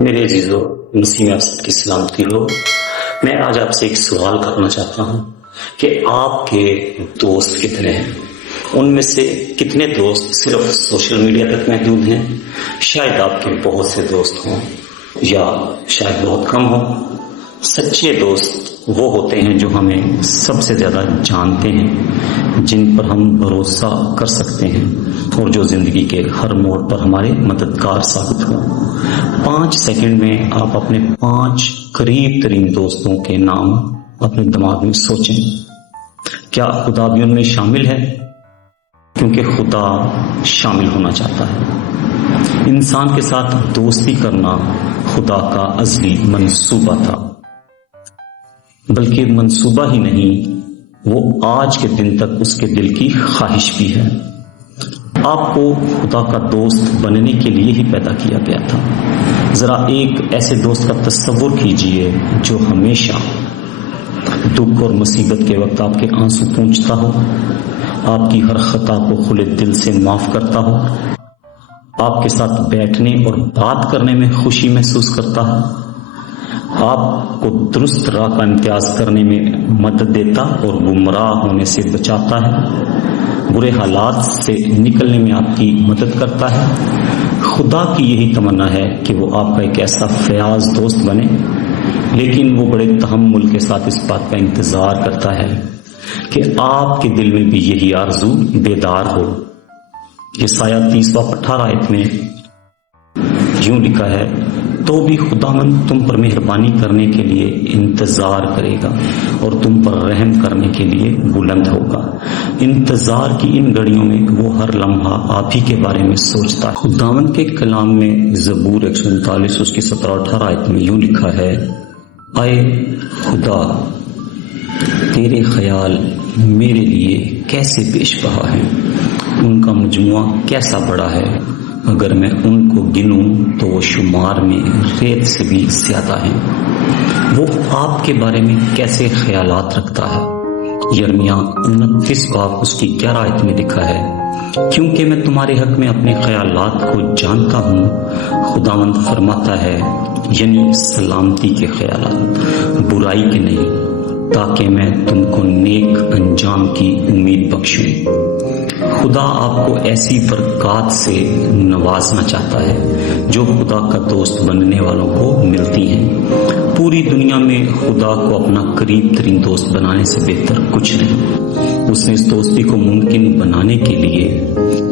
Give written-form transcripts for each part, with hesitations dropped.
میرے عزیزو، مسیح میں آپ سب کی سلامتی ہو۔ میں آج آپ سے ایک سوال کرنا چاہتا ہوں کہ آپ کے دوست کتنے ہیں؟ ان میں سے کتنے دوست صرف سوشل میڈیا تک محدود ہیں؟ شاید آپ کے بہت سے دوست ہوں یا شاید بہت کم ہوں۔ سچے دوست وہ ہوتے ہیں جو ہمیں سب سے زیادہ جانتے ہیں، جن پر ہم بھروسہ کر سکتے ہیں اور جو زندگی کے ہر موڑ پر ہمارے مددگار ثابت ہوں۔ 5 سیکنڈ میں آپ اپنے 5 قریب ترین دوستوں کے نام اپنے دماغ میں سوچیں۔ کیا خدا بھی ان میں شامل ہے؟ کیونکہ خدا شامل ہونا چاہتا ہے۔ انسان کے ساتھ دوستی کرنا خدا کا ازلی منصوبہ تھا، بلکہ منصوبہ ہی نہیں، وہ آج کے دن تک اس کے دل کی خواہش بھی ہے۔ آپ کو خدا کا دوست بننے کے لیے ہی پیدا کیا گیا تھا۔ ذرا ایک ایسے دوست کا تصور کیجئے جو ہمیشہ دکھ اور مصیبت کے وقت آپ کے آنسو پونچھتا ہو، آپ کی ہر خطا کو کھلے دل سے معاف کرتا ہو، آپ کے ساتھ بیٹھنے اور بات کرنے میں خوشی محسوس کرتا ہے، آپ کو درست راہ کا امتیاز کرنے میں مدد دیتا اور گمراہ ہونے سے بچاتا ہے، برے حالات سے نکلنے میں آپ کی مدد کرتا ہے۔ خدا کی یہی تمنا ہے کہ وہ آپ کا ایک ایسا فیاض دوست بنے، لیکن وہ بڑے تحمل کے ساتھ اس بات کا انتظار کرتا ہے کہ آپ کے دل میں بھی یہی آرزو بیدار ہو۔ یسایہ 30:18 آیت میں یوں لکھا ہے، تو بھی خداوند تم پر مہربانی کرنے کے لیے انتظار کرے گا اور تم پر رحم کرنے کے لیے بلند ہوگا۔ انتظار کی ان گھڑیوں میں وہ ہر لمحہ آپ ہی کے بارے میں سوچتا ہے۔ خداوند کے کلام میں زبور 139 اس کی 17-18 آیت میں یوں لکھا ہے، اے خدا تیرے خیال میرے لیے کیسے پیش بہا ہے، ان کا مجموعہ کیسا بڑا ہے، اگر میں ان کو گنوں تو وہ شمار میں ریت سے بھی زیادہ ہیں۔ وہ آپ کے بارے میں کیسے خیالات رکھتا ہے۔ یرمیہ 29 باب اس کی 11 آیت میں لکھا ہے، کیونکہ میں تمہارے حق میں اپنے خیالات کو جانتا ہوں، خداوند فرماتا ہے، یعنی سلامتی کے خیالات، برائی کے نہیں، تاکہ میں تم کو نیک انجام کی امید بخشوں۔ خدا آپ کو ایسی برکات سے نوازنا چاہتا ہے جو خدا کا دوست بننے والوں کو ملتی ہیں۔ پوری دنیا میں خدا کو اپنا قریب ترین دوست بنانے سے بہتر کچھ نہیں۔ اس نے اس دوستی کو ممکن بنانے کے لیے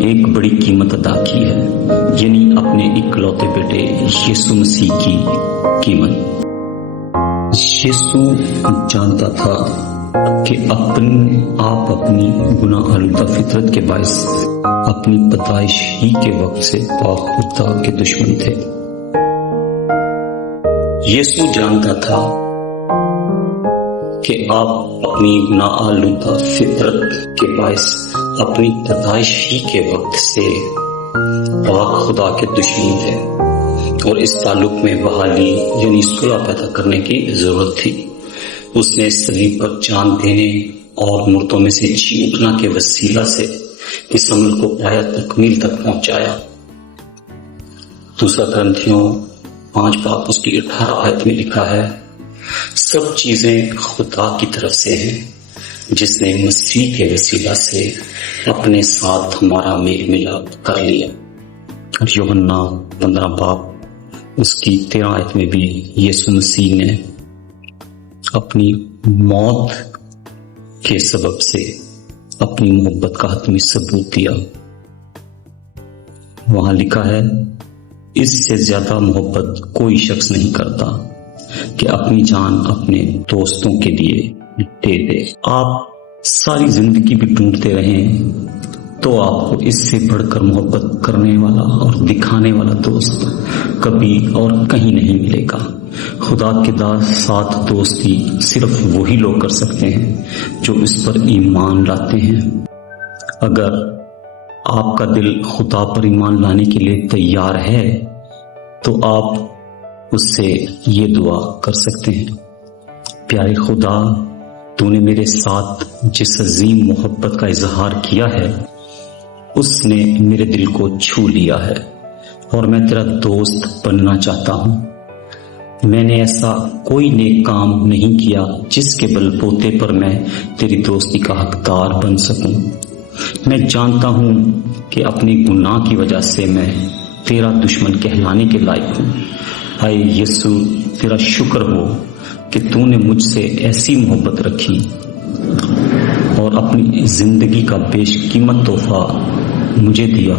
ایک بڑی قیمت ادا کی ہے، یعنی اپنے اکلوتے بیٹے یسوع مسیح کی قیمت۔ یسوع جانتا تھا کہ آپ اپنی گناہ آلودہ فطرت کے باعث اپنی پیدائش ہی کے وقت سے پاک خدا کے دشمن تھے۔ یسوع جانتا تھا کہ آپ اپنی گناہ آلودہ فطرت کے باعث اپنی پیدائش ہی کے وقت سے پاک خدا کے دشمن تھے، اور اس تعلق میں بحالی یعنی صلح پیدا کرنے کی ضرورت تھی۔ اس نے صلیب پر جان دینے اور مردوں میں سے جی اٹھنا کے وسیلہ سے اس عمل کو پایا تکمیل تک پہنچایا۔ دوسرا کرنتھیوں 5 باب اس کی 18 آیت میں لکھا ہے، سب چیزیں خدا کی طرف سے ہیں، جس نے مسیح کے وسیلہ سے اپنے ساتھ ہمارا میل ملاپ کر لیا۔ اور یوحنا 15 باب اس کی 13 آیت میں بھی یسوع مسیح نے اپنی موت کے سبب سے اپنی محبت کا حتمی ثبوت دیا۔ وہاں لکھا ہے، اس سے زیادہ محبت کوئی شخص نہیں کرتا کہ اپنی جان اپنے دوستوں کے لیے دے دے۔ آپ ساری زندگی بھی ڈھونڈتے رہیں تو آپ کو اس سے بڑھ کر محبت کرنے والا اور دکھانے والا دوست کبھی اور کہیں نہیں ملے گا۔ خدا کے ساتھ دوستی صرف وہی لوگ کر سکتے ہیں جو اس پر ایمان لاتے ہیں۔ اگر آپ کا دل خدا پر ایمان لانے کے لیے تیار ہے تو آپ اس سے یہ دعا کر سکتے ہیں، پیارے خدا، تو نے میرے ساتھ جس عظیم محبت کا اظہار کیا ہے اس نے میرے دل کو چھو لیا ہے۔ اور میں تیرا دوست بننا چاہتا ہوں۔ میں نے ایسا کوئی نیک کام نہیں کیا جس کے بل بوتے پر میں تیری دوستی کا حقدار بن سکوں۔ میں جانتا ہوں کہ اپنی گناہ کی وجہ سے میں تیرا دشمن کہلانے کے لائق ہوں۔ اے یسوع، تیرا شکر ہو کہ تو نے مجھ سے ایسی محبت رکھی اور اپنی زندگی کا بیش قیمت تحفہ مجھے دیا۔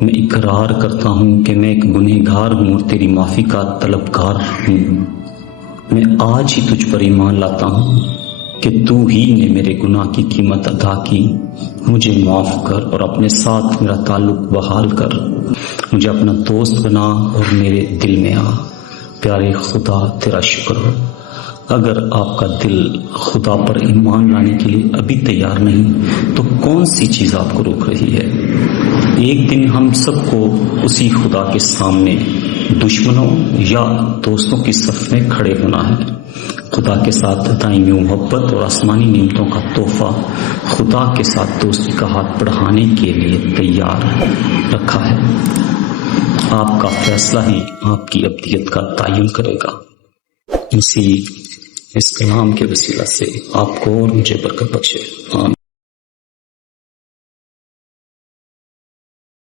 میں اقرار کرتا ہوں کہ میں ایک گنہگار ہوں اور تیری معافی کا طلبگار ہوں۔ میں آج ہی تجھ پر ایمان لاتا ہوں کہ تو ہی نے میرے گناہ کی قیمت ادا کی۔ مجھے معاف کر اور اپنے ساتھ میرا تعلق بحال کر۔ مجھے اپنا دوست بنا اور میرے دل میں آ۔ پیارے خدا، تیرا شکر ہو۔ اگر آپ کا دل خدا پر ایمان لانے کے لیے ابھی تیار نہیں تو کون سی چیز آپ کو روک رہی ہے؟ ایک دن ہم سب کو اسی خدا کے سامنے دشمنوں یا دوستوں کی صف میں کھڑے ہونا ہے۔ خدا کے ساتھ دائمی محبت اور آسمانی نعمتوں کا تحفہ خدا کے ساتھ دوستی کا ہاتھ بڑھانے کے لیے تیار رکھا ہے۔ آپ کا فیصلہ ہی آپ کی ابدیت کا تعین کرے گا۔ اس کلام کے وسیلہ سے آپ کو اور مجھے برکت بخشے۔ آمین۔